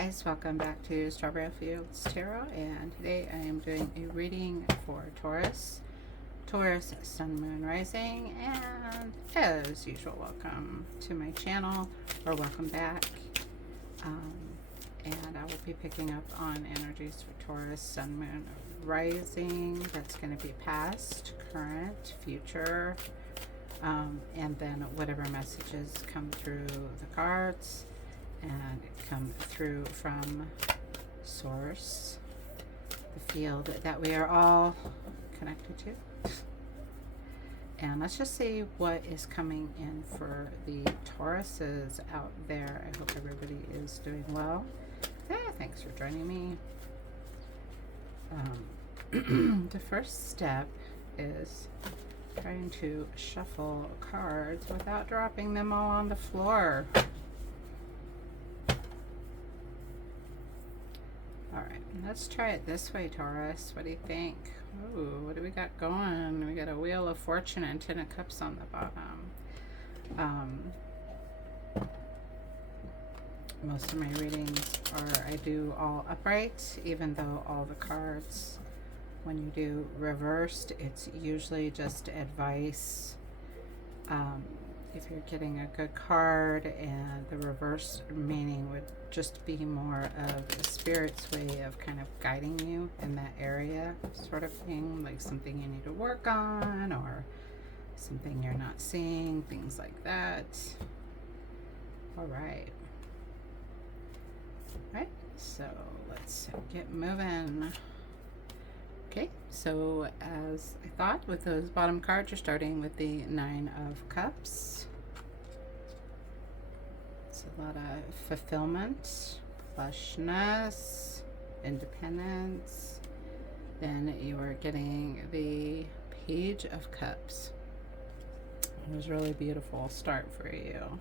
guys, welcome back to Strawberry Fields Tarot, and today I am doing a reading for Taurus, Sun, Moon, Rising, and as usual, welcome to my channel, or welcome back. And I will be picking up on energies for Taurus, Sun, Moon, Rising. That's going to be past, current, future, and then whatever messages come through the cards and come through from source, the field that we are all connected to. And let's just see what is coming in for the Tauruses out there. I hope everybody is doing well. Thanks for joining me. The first step is trying to shuffle cards without dropping them all on the floor. Alright, let's try it this way, Taurus. What do you think? Ooh, what do we got going? We got a Wheel of Fortune and 10 of Cups on the bottom. Most of my readings I do all upright, even though all the cards, when you do reversed, it's usually just advice. If you're getting a good card, and the reverse meaning would just be more of the spirit's way of kind of guiding you in that area, sort of thing, like something you need to work on or something you're not seeing, things like that. All right. So let's get moving. Okay, so as I thought, with those bottom cards, you're starting with the 9 of Cups. It's a lot of fulfillment, plushness, independence. Then you are getting the Page of Cups. It was a really beautiful start for you.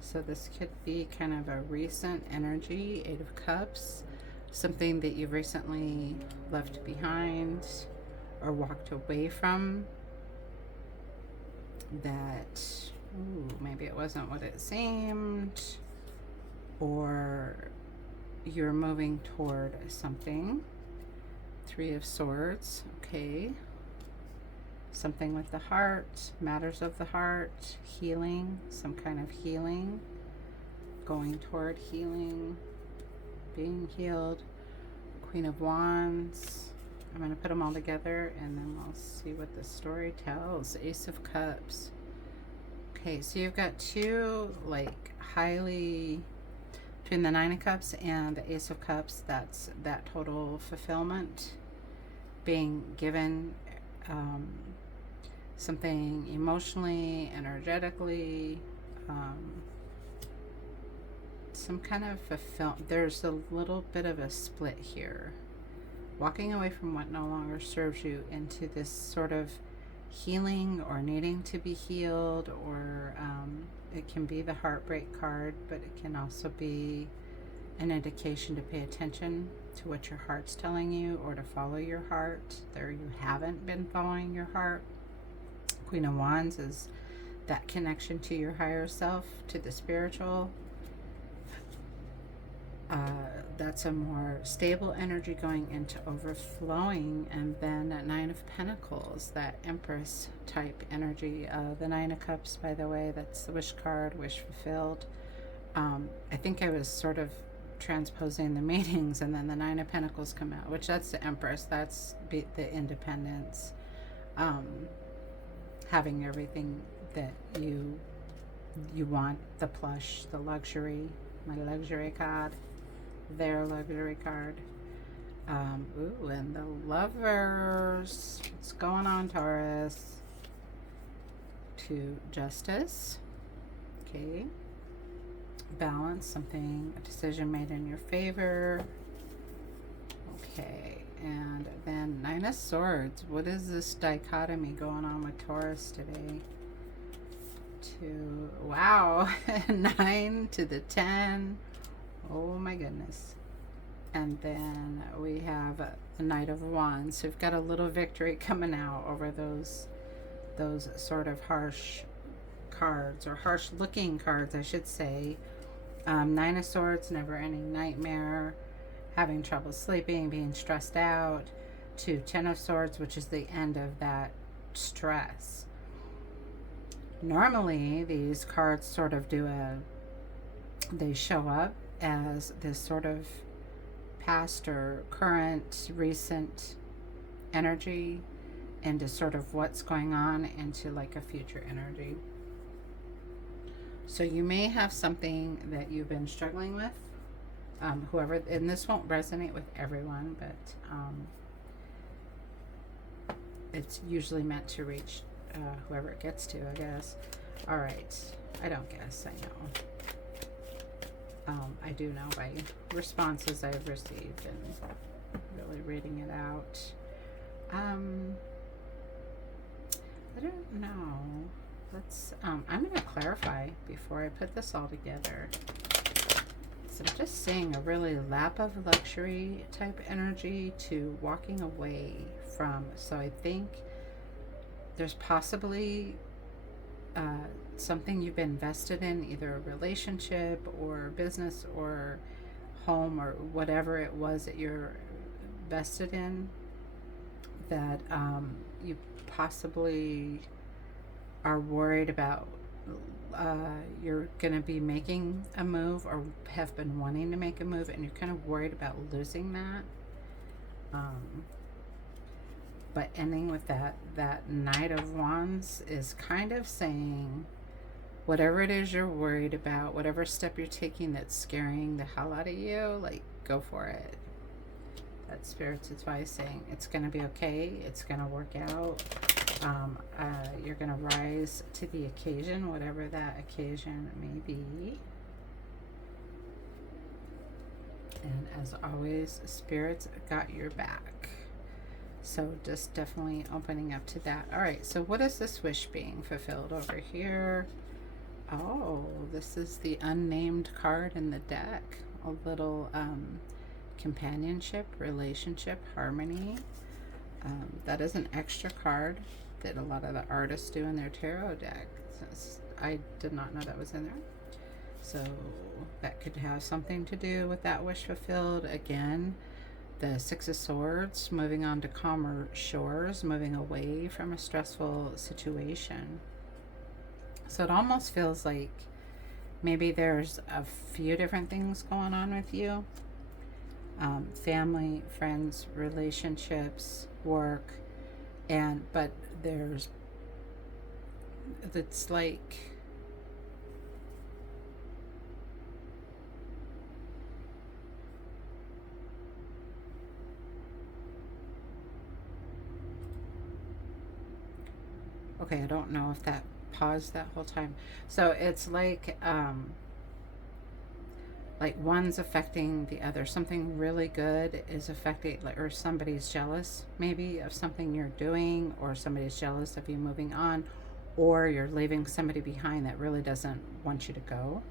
So this could be kind of a recent energy, 8 of Cups. Something that you've recently left behind or walked away from that, maybe it wasn't what it seemed, or you're moving toward something. 3 of Swords, okay. Something with the heart, matters of the heart, healing, some kind of healing, going toward healing, being healed. Queen of Wands. I'm going to put them all together and then we'll see what the story tells. Ace of Cups. Okay, so you've got two, like, highly, between the 9 of Cups and the Ace of Cups, that's that total fulfillment, being given something emotionally, energetically, some kind of fulfillment. There's a little bit of a split here. Walking away from what no longer serves you into this sort of healing or needing to be healed, or it can be the heartbreak card, but it can also be an indication to pay attention to what your heart's telling you, or to follow your heart. There you haven't been following your heart. Queen of Wands is that connection to your higher self, to the spiritual. That's a more stable energy going into overflowing. And then at 9 of Pentacles, that Empress type energy. The 9 of Cups, by the way, that's the wish card, wish fulfilled. I think I was sort of transposing the meanings, and then the 9 of Pentacles come out, which that's the Empress, that's the independence, having everything that you want, the plush, the my luxury card, their luxury card. Ooh, and the Lovers. What's going on, Taurus? 2 Justice. Okay. Balance, something, a decision made in your favor. Okay, and then 9 of Swords. What is this dichotomy going on with Taurus today? Wow, 9 to the 10. Oh my goodness. And then we have the Knight of Wands. So we've got a little victory coming out over those sort of harsh cards, or harsh looking cards, I should say. Nine of Swords, never ending nightmare, having trouble sleeping, being stressed out, to Ten of Swords, which is the end of that stress. Normally, these cards sort of they show up as this sort of past or current, recent energy into sort of what's going on into like a future energy. So you may have something that you've been struggling with. Whoever, and this won't resonate with everyone, but it's usually meant to reach whoever it gets to, I guess. All right. I don't guess. I know. I do know by responses I've received and really reading it out. I don't know. Let's, I'm going to clarify before I put this all together. So I'm just seeing a really lap of luxury type energy to walking away from. So I think there's possibly something you've been invested in, either a relationship or business or home or whatever it was that you're vested in, that you possibly are worried about. You're going to be making a move or have been wanting to make a move, and you're kind of worried about losing that. But ending with that Knight of Wands is kind of saying, whatever it is you're worried about, whatever step you're taking that's scaring the hell out of you, like, go for it. That Spirit's advice saying it's going to be okay. It's going to work out. You're going to rise to the occasion, whatever that occasion may be. And as always, Spirit's got your back. So just definitely opening up to that. All right, so what is this wish being fulfilled over here? Oh, this is the unnamed card in the deck. A little companionship, relationship, harmony. That is an extra card that a lot of the artists do in their tarot deck. I did not know that was in there. So that could have something to do with that wish fulfilled. Again, the Six of Swords, moving on to calmer shores, moving away from a stressful situation. So it almost feels like maybe there's a few different things going on with you. Family, friends, relationships, work, but it's like okay, I don't know if that paused that whole time. So it's like one's affecting the other. Something really good is affecting, or somebody's jealous maybe of something you're doing, or somebody's jealous of you moving on, or you're leaving somebody behind that really doesn't want you to go.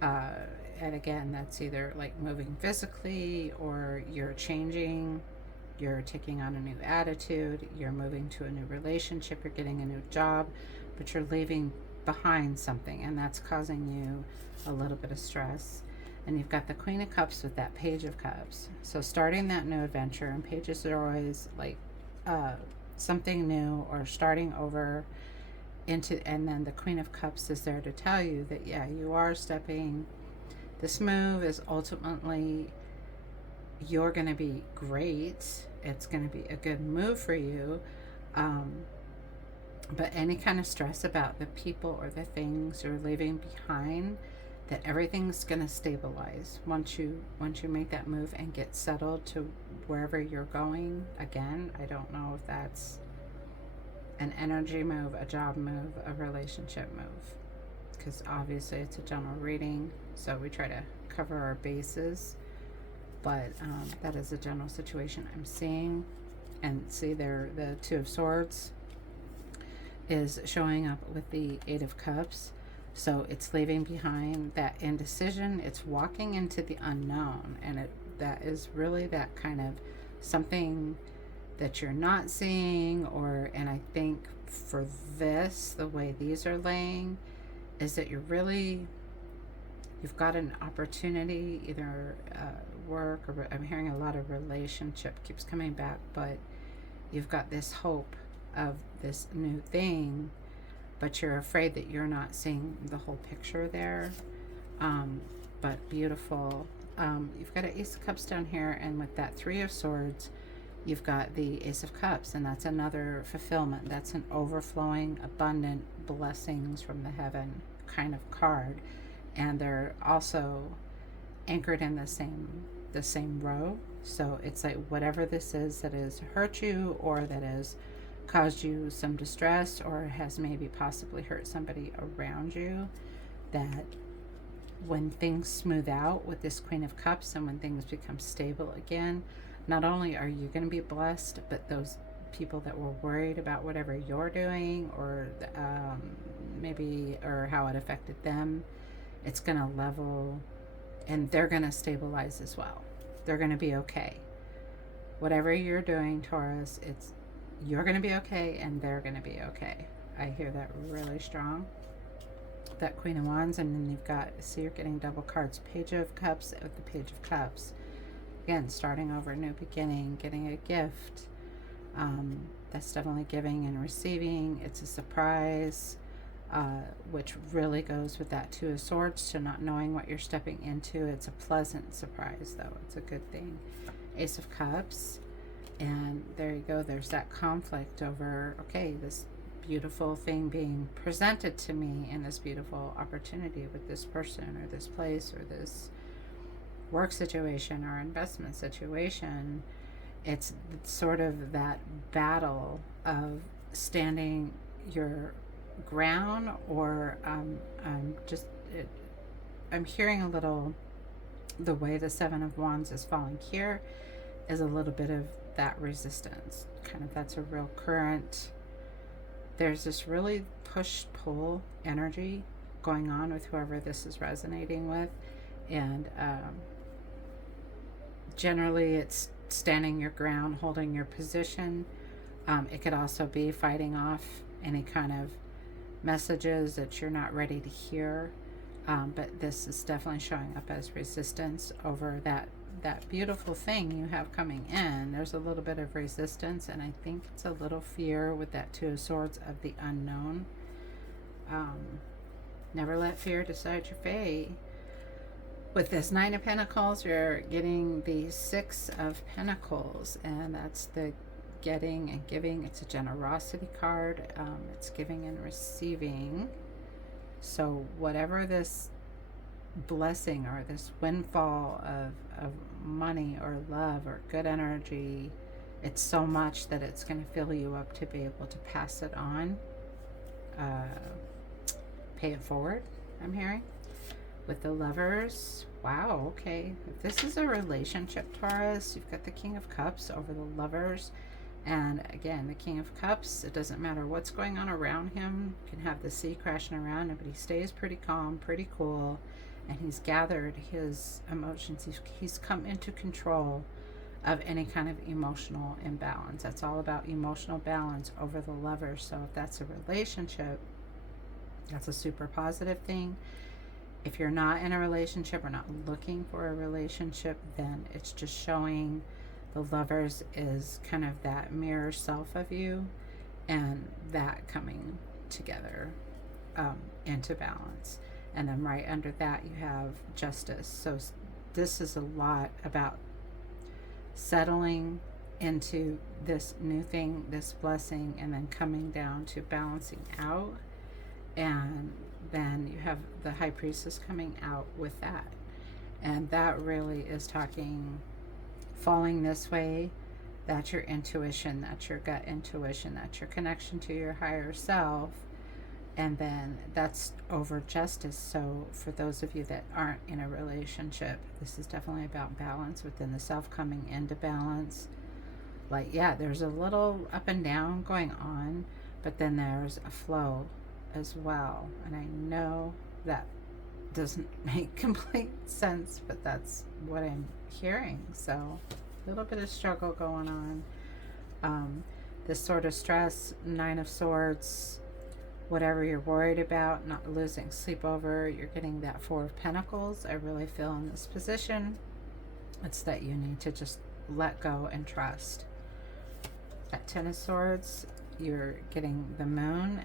And again, that's either like moving physically, or you're changing, you're taking on a new attitude, you're moving to a new relationship, you're getting a new job, but you're leaving behind something, and that's causing you a little bit of stress. And you've got the Queen of Cups with that Page of Cups. So starting that new adventure, and pages are always like something new or starting over into, and then the Queen of Cups is there to tell you that, yeah, you are stepping. This move is ultimately, you're going to be great. It's going to be a good move for you. But any kind of stress about the people or the things you're leaving behind, that everything's going to stabilize once you make that move and get settled to wherever you're going. Again, I don't know if that's an energy move, a job move, a relationship move, because obviously it's a general reading, so we try to cover our bases. But that is a general situation I'm seeing. And see there, the Two of Swords is showing up with the Eight of Cups. So it's leaving behind that indecision. It's walking into the unknown. And that is really that kind of something that you're not seeing. And I think for this, the way these are laying, is that you're really You've got an opportunity, either work, or I'm hearing a lot of relationship keeps coming back, but you've got this hope of this new thing, but you're afraid that you're not seeing the whole picture there. But beautiful. You've got an Ace of Cups down here, and with that Three of Swords, you've got the Ace of Cups, and that's another fulfillment. That's an overflowing, abundant blessings from the heaven kind of card. And they're also anchored in the same row. So it's like whatever this is that has hurt you, or that has caused you some distress, or has maybe possibly hurt somebody around you, that when things smooth out with this Queen of Cups, and when things become stable again, not only are you going to be blessed, but those people that were worried about whatever you're doing, or maybe, or how it affected them, it's going to level, and they're going to stabilize as well. They're going to be okay. Whatever you're doing, Taurus, you're going to be okay, and they're going to be okay. I hear that really strong. That Queen of Wands, and then you've got, see, you're getting double cards, Page of Cups with the Page of Cups. Again, starting over, new beginning, getting a gift. That's definitely giving and receiving. It's a surprise, which really goes with that Two of Swords, to not knowing what you're stepping into. It's a pleasant surprise, though. It's a good thing. Ace of Cups, and there you go. There's that conflict over, okay, this beautiful thing being presented to me, and this beautiful opportunity with this person, or this place, or this work situation, or investment situation. It's sort of that battle of standing your ground, or I'm hearing a little, the way the Seven of Wands is falling here is a little bit of that resistance, kind of. That's a real current. There's this really push-pull energy going on with whoever this is resonating with, and generally it's standing your ground, holding your position. It could also be fighting off any kind of messages that you're not ready to hear, but this is definitely showing up as resistance over that beautiful thing you have coming in. There's a little bit of resistance, and I think it's a little fear with that Two of Swords of the unknown. Never let fear decide your fate. With this Nine of Pentacles, you're getting the Six of Pentacles, and that's the getting and giving. It's a generosity card. It's giving and receiving. So whatever this blessing, or this windfall of money, or love, or good energy, it's so much that it's going to fill you up to be able to pass it on, pay it forward, I'm hearing. With the Lovers, wow, okay, if this is a relationship, Taurus, you've got the King of Cups over the Lovers. And again, the King of Cups, it doesn't matter what's going on around him. You can have the sea crashing around him, but he stays pretty calm, pretty cool, and he's gathered his emotions. He's come into control of any kind of emotional imbalance. That's all about emotional balance over the Lovers. So if that's a relationship, that's a super positive thing. If you're not in a relationship, or not looking for a relationship, then it's just showing the Lovers is kind of that mirror self of you, and that coming together into balance. And then right under that you have Justice. So this is a lot about settling into this new thing, this blessing, and then coming down to balancing out. And then you have the High Priestess coming out with that. And that really is talking falling this way. That's your intuition, that's your gut intuition, that's your connection to your higher self. And then that's over Justice. So for those of you that aren't in a relationship, this is definitely about balance within the self, coming into balance. Like, yeah, there's a little up and down going on, but then there's a flow as well. And I know that doesn't make complete sense, but that's what I'm hearing. So a little bit of struggle going on. This sort of stress, Nine of Swords, whatever you're worried about, not losing sleep over. You're getting that Four of Pentacles. I really feel in this position, it's that you need to just let go and trust. At Ten of Swords, you're getting the Moon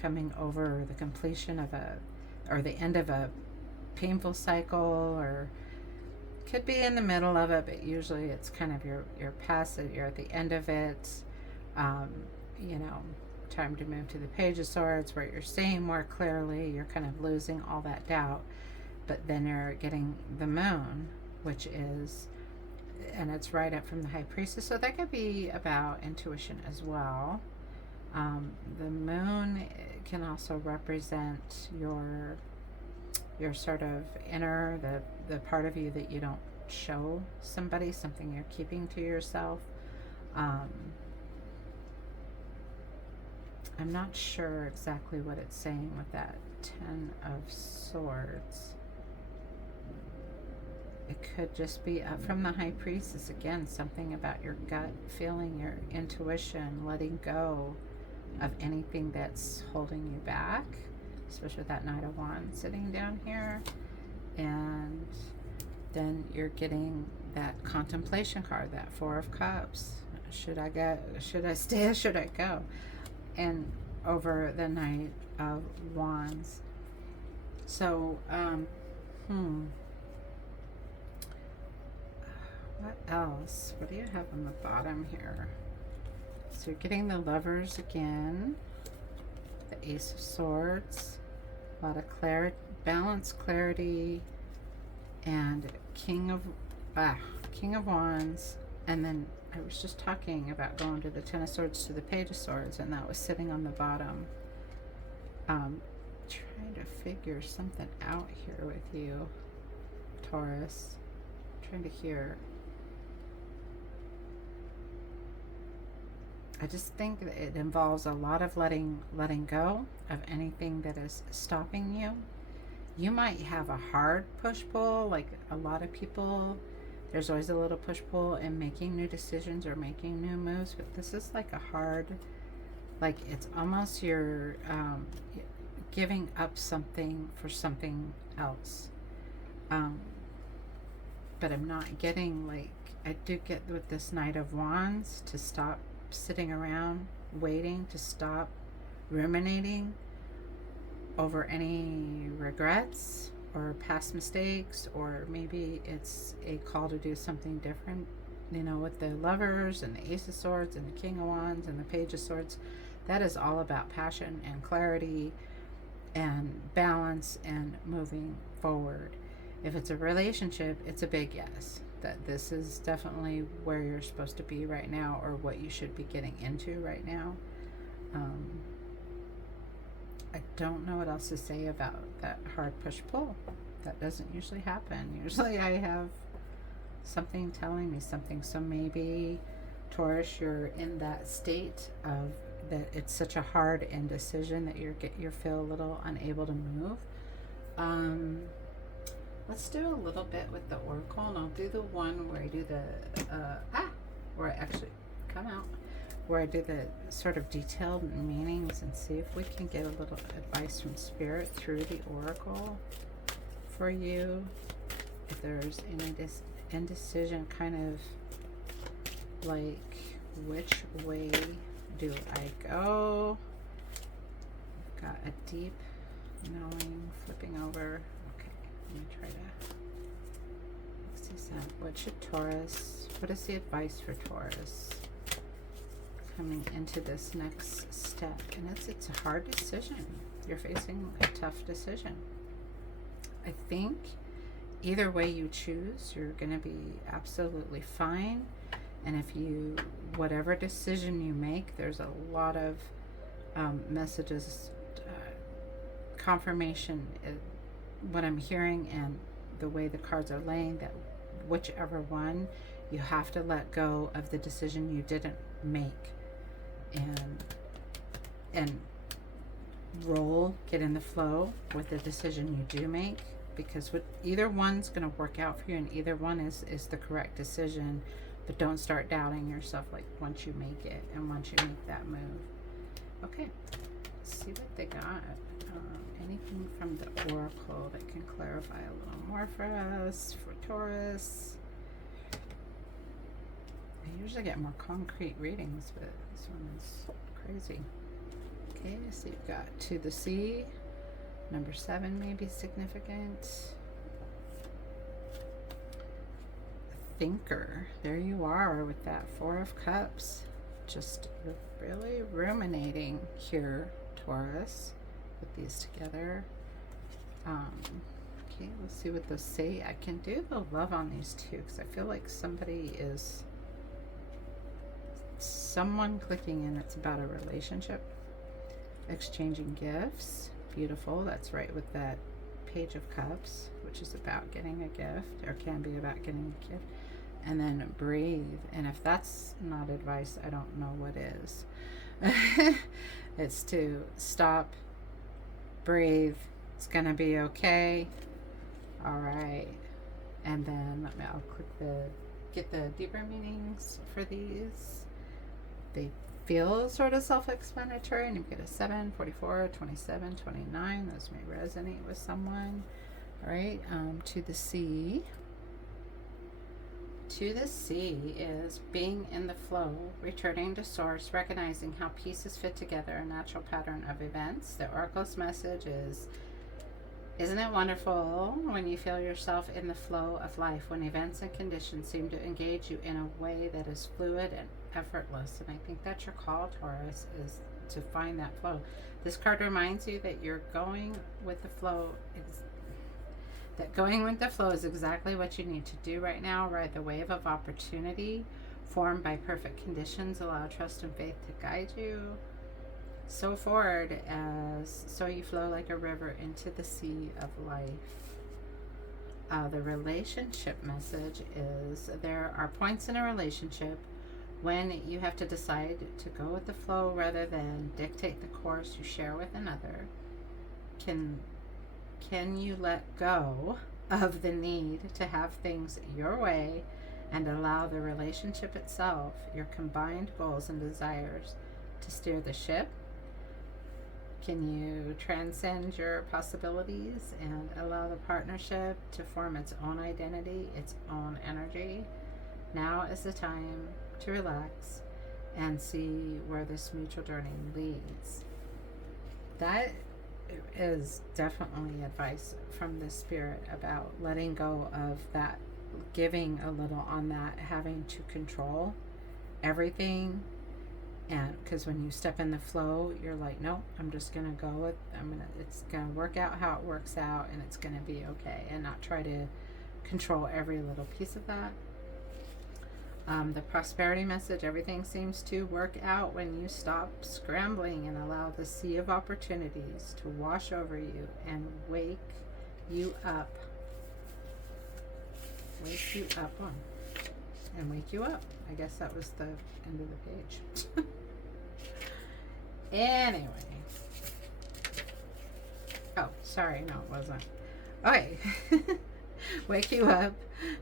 coming over the completion of or the end of a painful cycle, or could be in the middle of it, but usually it's kind of you're past it, you're at the end of it. You know, time to move to the Page of Swords, where you're seeing more clearly, you're kind of losing all that doubt, but then you're getting the Moon, which is, and it's right up from the High Priestess, so that could be about intuition as well. The Moon can also represent your sort of inner, the part of you that you don't show somebody, something you're keeping to yourself. I'm not sure exactly what it's saying with that Ten of Swords. It could just be up from the High Priestess again, something about your gut feeling, your intuition, letting go of anything that's holding you back, especially with that Knight of Wands sitting down here. And then you're getting that contemplation card, that Four of Cups. Should I go? Should I stay? Should I go? And over the Knight of Wands. So, what else? What do you have on the bottom here? So you're getting the Lovers again, the Ace of Swords, a lot of balance, clarity, and King of Wands. And then I was just talking about going to the Ten of Swords to the Page of Swords, and that was sitting on the bottom. Trying to figure something out here with you, Taurus. Trying to hear. I just think that it involves a lot of letting go of anything that is stopping you. You might have a hard push-pull, like a lot of people. There's always a little push-pull in making new decisions or making new moves, but this is like a hard, like it's almost you're giving up something for something else. But I'm not getting, like, I do get with this Knight of Wands to stop sitting around waiting, to stop ruminating over any regrets or past mistakes, or maybe it's a call to do something different. You know, with the Lovers and the Ace of Swords and the King of Wands and the Page of Swords, that is all about passion and clarity and balance and moving forward. If it's a relationship, it's a big yes, that this is definitely where you're supposed to be right now, or what you should be getting into right now. I don't know what else to say about that hard push-pull. That doesn't usually happen. Usually I have something telling me something. So maybe, Taurus, you're in that state of that it's such a hard indecision that you feel a little unable to move. Let's do a little bit with the Oracle, and I'll do the one where I do the where I actually come out, where I do the sort of detailed meanings, and see if we can get a little advice from Spirit through the Oracle for you. If there's any indecision, kind of like, which way do I go? Got a deep knowing, flipping over. Okay, let me try to see some. What should Taurus, what is the advice for Taurus coming into this next step? And it's a hard decision. You're facing a tough decision. I think either way you choose, you're going to be absolutely fine. And if you, whatever decision you make, there's a lot of messages, confirmation, what I'm hearing and the way the cards are laying, that whichever one, you have to let go of the decision you didn't make, and roll, get in the flow with the decision you do make, because either one's going to work out for you, and either one is the correct decision. But don't start doubting yourself, like, once you make it and once you make that move. Okay, see what they got. Anything from the Oracle that can clarify a little more for us, for Taurus. I usually get more concrete readings, but this one is crazy. Okay, so you've got to the sea. Number 7 may be significant. Thinker. There you are with that 4 of Cups. Just really ruminating here, Taurus. Put these together. Okay, let's see what those say. I can do the love on these two because I feel like someone clicking in. It's about a relationship. Exchanging gifts. Beautiful. That's right with that Page of Cups, which is about getting a gift, or can be about getting a gift. And then breathe. And if that's not advice, I don't know what is. It's to stop, breathe. It's gonna be okay. All right. And then I'll get the deeper meanings for these. They feel sort of self-explanatory, and you get a 7, 44, 27, 29. Those may resonate with someone. All right. To the sea. To the sea is being in the flow, returning to source, recognizing how pieces fit together, a natural pattern of events. The Oracle's message is, isn't it wonderful when you feel yourself in the flow of life, when events and conditions seem to engage you in a way that is fluid and effortless? And I think that's your call, Taurus, is to find that flow. This card reminds you that you're going with the flow. That going with the flow is exactly what you need to do right now. Ride the wave of opportunity formed by perfect conditions. Allow trust and faith to guide you. So forward so you flow like a river into the sea of life. The relationship message is there are points in a relationship when you have to decide to go with the flow rather than dictate the course you share with another. Can you let go of the need to have things your way and allow the relationship itself, your combined goals and desires, to steer the ship? Can you transcend your possibilities and allow the partnership to form its own identity, its own energy? Now is the time to relax and see where this mutual journey leads. That is definitely advice from the spirit about letting go of that, giving a little on that, having to control everything. And because when you step in the flow, you're like, no, I'm just gonna go with, it's gonna work out how it works out, and it's gonna be okay, and not try to control every little piece of that. The prosperity message, everything seems to work out when you stop scrambling and allow the sea of opportunities to wash over you and wake you up. Wake you up on. And wake you up. I guess that was the end of the page. Anyway. Oh, sorry. No, it wasn't. Okay. Wake you up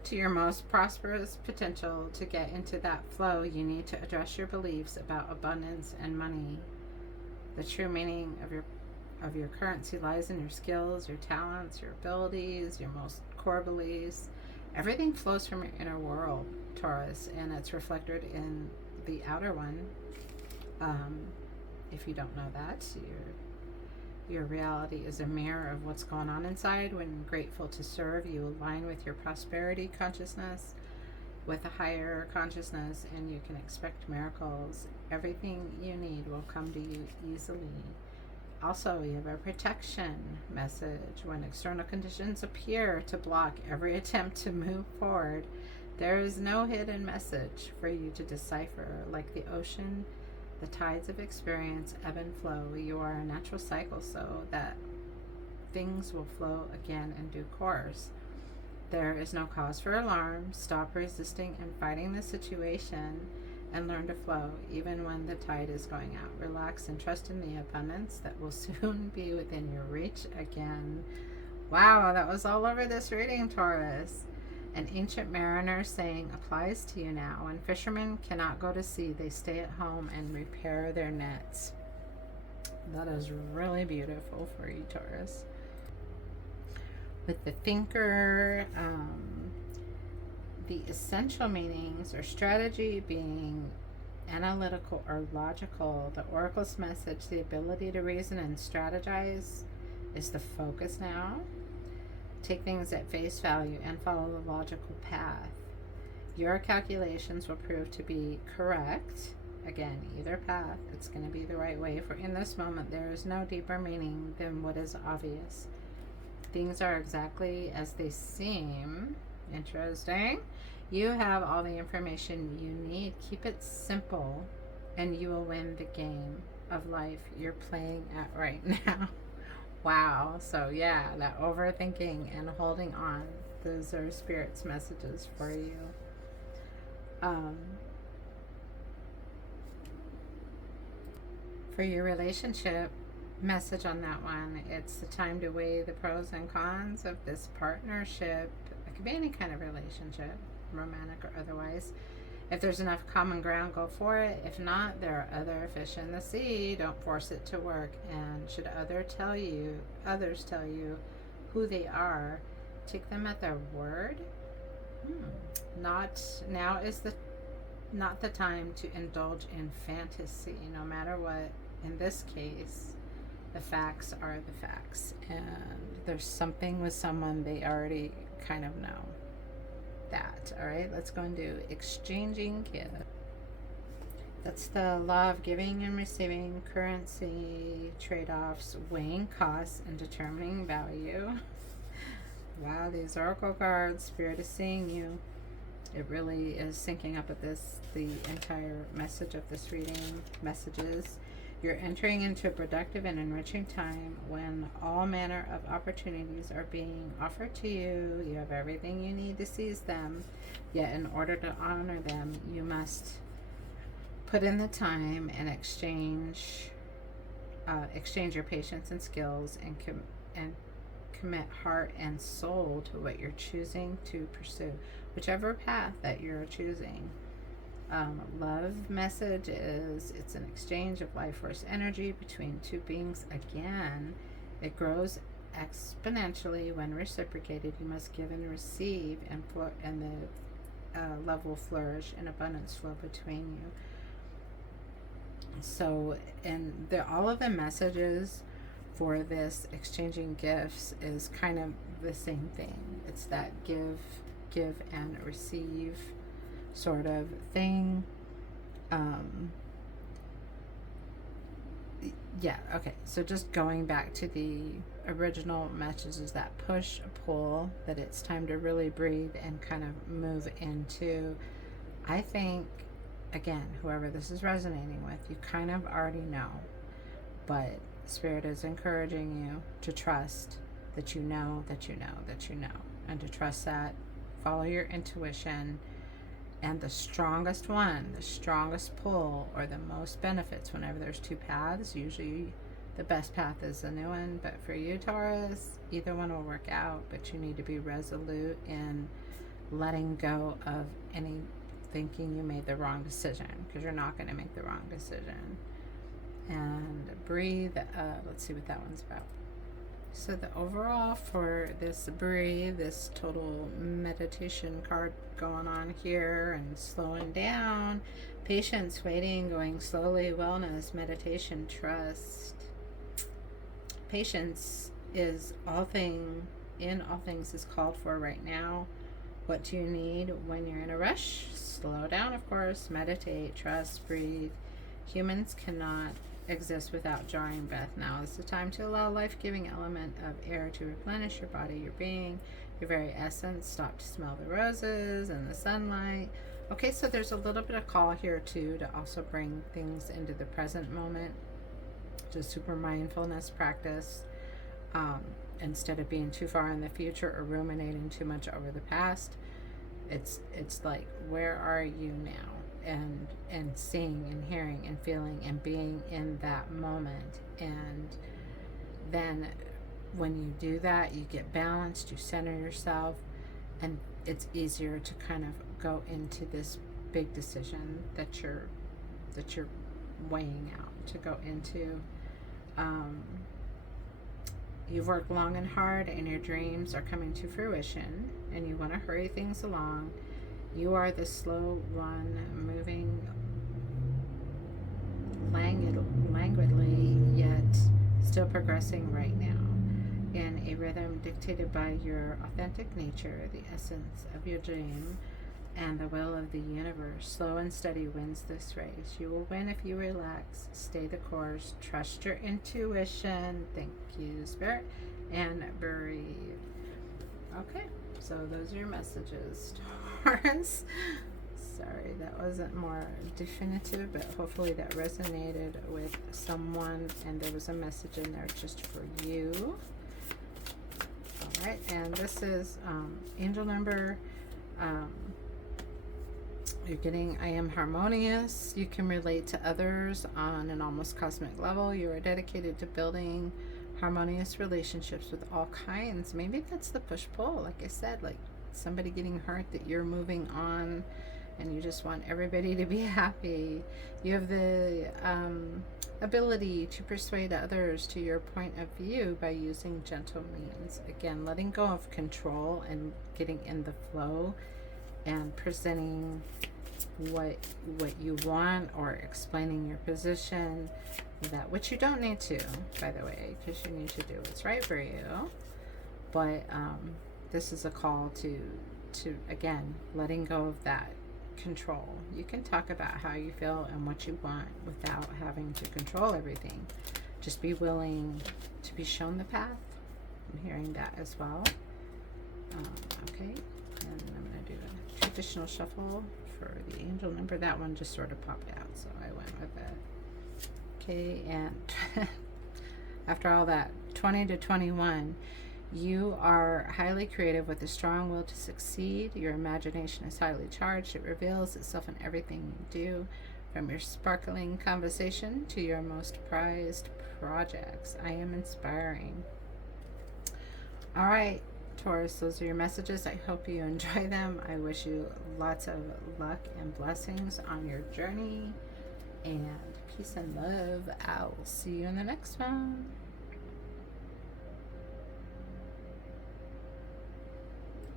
to your most prosperous potential. To get into that flow, you need to address your beliefs about abundance and money. The true meaning of your currency lies in your skills, your talents, your abilities, your most core beliefs. Everything flows from your inner world, Taurus, and it's reflected in the outer one. If you don't know that, your reality is a mirror of what's going on inside. When grateful to serve, you align with your prosperity consciousness with a higher consciousness, and you can expect miracles. Everything you need will come to you easily. Also, you have a protection message. When external conditions appear to block every attempt to move forward, there is no hidden message for you to decipher. Like the ocean, the tides of experience ebb and flow. You are a natural cycle, so that things will flow again in due course. There is no cause for alarm. Stop resisting and fighting the situation and learn to flow even when the tide is going out. Relax and trust in the abundance that will soon be within your reach again. Wow, that was all over this reading, Taurus. An ancient mariner saying applies to you now. When fishermen cannot go to sea, they stay at home and repair their nets. That is really beautiful for you, Taurus. With the thinker, the essential meanings or strategy being analytical or logical. The oracle's message, the ability to reason and strategize, is the focus now. Take things at face value and follow the logical path. Your calculations will prove to be correct. Again, either path, it's going to be the right way. For in this moment, there is no deeper meaning than what is obvious. Things are exactly as they seem. Interesting. You have all the information you need. Keep it simple, and you will win the game of life you're playing at right now. Wow. So, yeah, that overthinking and holding on, those are Spirit's messages for you. For your relationship, message on that one, it's the time to weigh the pros and cons of this partnership. It could be any kind of relationship, romantic or otherwise. If there's enough common ground, go for it. If not, there are other fish in the sea. Don't force it to work. And should others tell you who they are, take them at their word. Not now is not the time to indulge in fantasy, no matter what. In this case, the facts are the facts, and there's something with someone they already kind of know that. All right, let's go and do exchanging gifts. That's the law of giving and receiving, currency trade-offs, weighing costs, and determining value. Wow, these oracle cards, Spirit is seeing you. It really is syncing up with this, the entire message of this reading, messages. You're entering into a productive and enriching time when all manner of opportunities are being offered to you. You have everything you need to seize them. Yet in order to honor them, you must put in the time and exchange your patience and skills, and commit heart and soul to what you're choosing to pursue, whichever path that you're choosing. Love message is, it's an exchange of life force energy between two beings. Again, it grows exponentially when reciprocated. You must give and receive, and the love will flourish and abundance flow between you. So, and all of the messages for this exchanging gifts is kind of the same thing. It's that give and receive sort of thing. Yeah, okay. So just going back to the original messages, that push, pull, that it's time to really breathe and kind of move into, I think, again, whoever this is resonating with, you kind of already know, but Spirit is encouraging you to trust that you know, and to trust that, follow your intuition, and the strongest pull or the most benefits whenever there's two paths, usually the best path is the new one. But for you, Taurus, either one will work out, but you need to be resolute in letting go of any thinking you made the wrong decision, because you're not going to make the wrong decision. And breathe. Let's see what that one's about. So the overall for this breathe, this total meditation card going on here, and slowing down, patience, waiting, going slowly, wellness, meditation, trust. Patience is all things is called for right now. What do you need when you're in a rush? Slow down, of course, meditate, trust, breathe. Humans cannot exist without drawing breath. Now is the time to allow life-giving element of air to replenish your body, your being, your very essence. Stop to smell the roses and the sunlight. Okay, so there's a little bit of call here too to also bring things into the present moment, to super mindfulness practice, instead of being too far in the future or ruminating too much over the past. It's like, where are you now? And seeing and hearing and feeling and being in that moment. And then when you do that, you get balanced, you center yourself, and it's easier to kind of go into this big decision that you're weighing out, to go into Um, you've worked long and hard, and your dreams are coming to fruition, and you want to hurry things along. You are the slow one, moving languidly, yet still progressing right now in a rhythm dictated by your authentic nature, the essence of your dream, and the will of the universe. Slow and steady wins this race. You will win if you relax, stay the course, trust your intuition. Thank you, Spirit, and breathe. Okay, so those are your messages, Taurus. Sorry, that wasn't more definitive, but hopefully that resonated with someone, and there was a message in there just for you. All right, and this is angel number. You're getting, I am harmonious. You can relate to others on an almost cosmic level. You are dedicated to building harmonious relationships with all kinds. Maybe that's the push-pull, like I said, like somebody getting hurt that you're moving on, and you just want everybody to be happy. You have the ability to persuade others to your point of view by using gentle means. Again, letting go of control and getting in the flow and presenting what you want, or explaining your position, that which you don't need to, by the way, because you need to do what's right for you. But this is a call to again, letting go of that control. You can talk about how you feel and what you want without having to control everything. Just be willing to be shown the path. I'm hearing that as well. Okay, and I'm going to do a traditional shuffle for the angel number. That one just sort of popped out, so I went with it. Okay, and after all that, 20 to 21, you are highly creative with a strong will to succeed. Your imagination is highly charged. It reveals itself in everything you do, from your sparkling conversation to your most prized projects. I am inspiring. All right, Taurus, those are your messages. I hope you enjoy them. I wish you lots of luck and blessings on your journey, and peace and love. I'll see you in the next one.